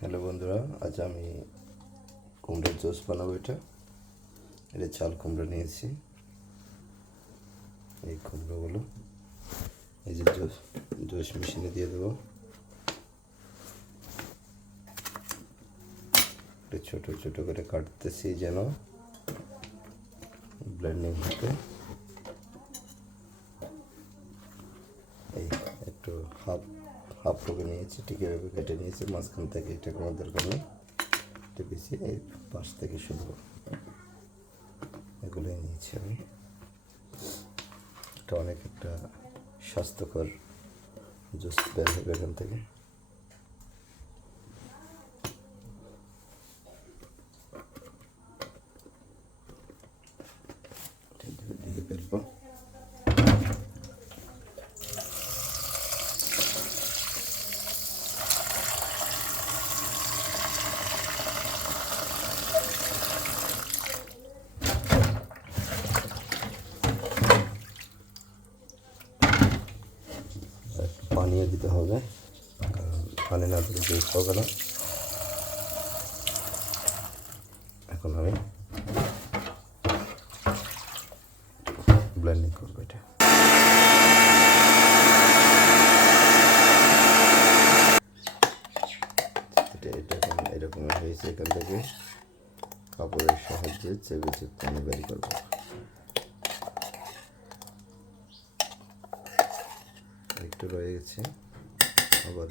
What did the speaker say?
Hello বন্ধুরা, আজ আমি কুমড়োর জুস বানাবো। এটা চাল কুমড়ো নিয়েছি। এই কুমড়োগুলো এই যে জুস মেশিনে দিয়ে দেবো। একটু ছোটো ছোটো করে কাটতেছি যেন ব্লেন্ডিং হতে। এই একটু হাফ হাফ করে নিয়েছি, টিকে কেটে নিয়েছি। মাঝখান থেকে এটা কোনো দরকার নেই, এটা বেশি এই পাশ থেকে শুধু এগুলোই নিয়েছি আমি। এটা অনেক একটা স্বাস্থ্যকর জুস বের হবে এখান থেকে। দিয়ে ফেলবো। পানিও দিতে হবে, কারণ পানি না দিলে জুস হবে না। এখন আমি ব্লেন্ডিং করবো এটা। এখন এরকম হয়েছে। এখান থেকে কাপড়ের সাহায্যে চেপে চেপে পানি বের করবো। একটু রয়ে গেছে, আবার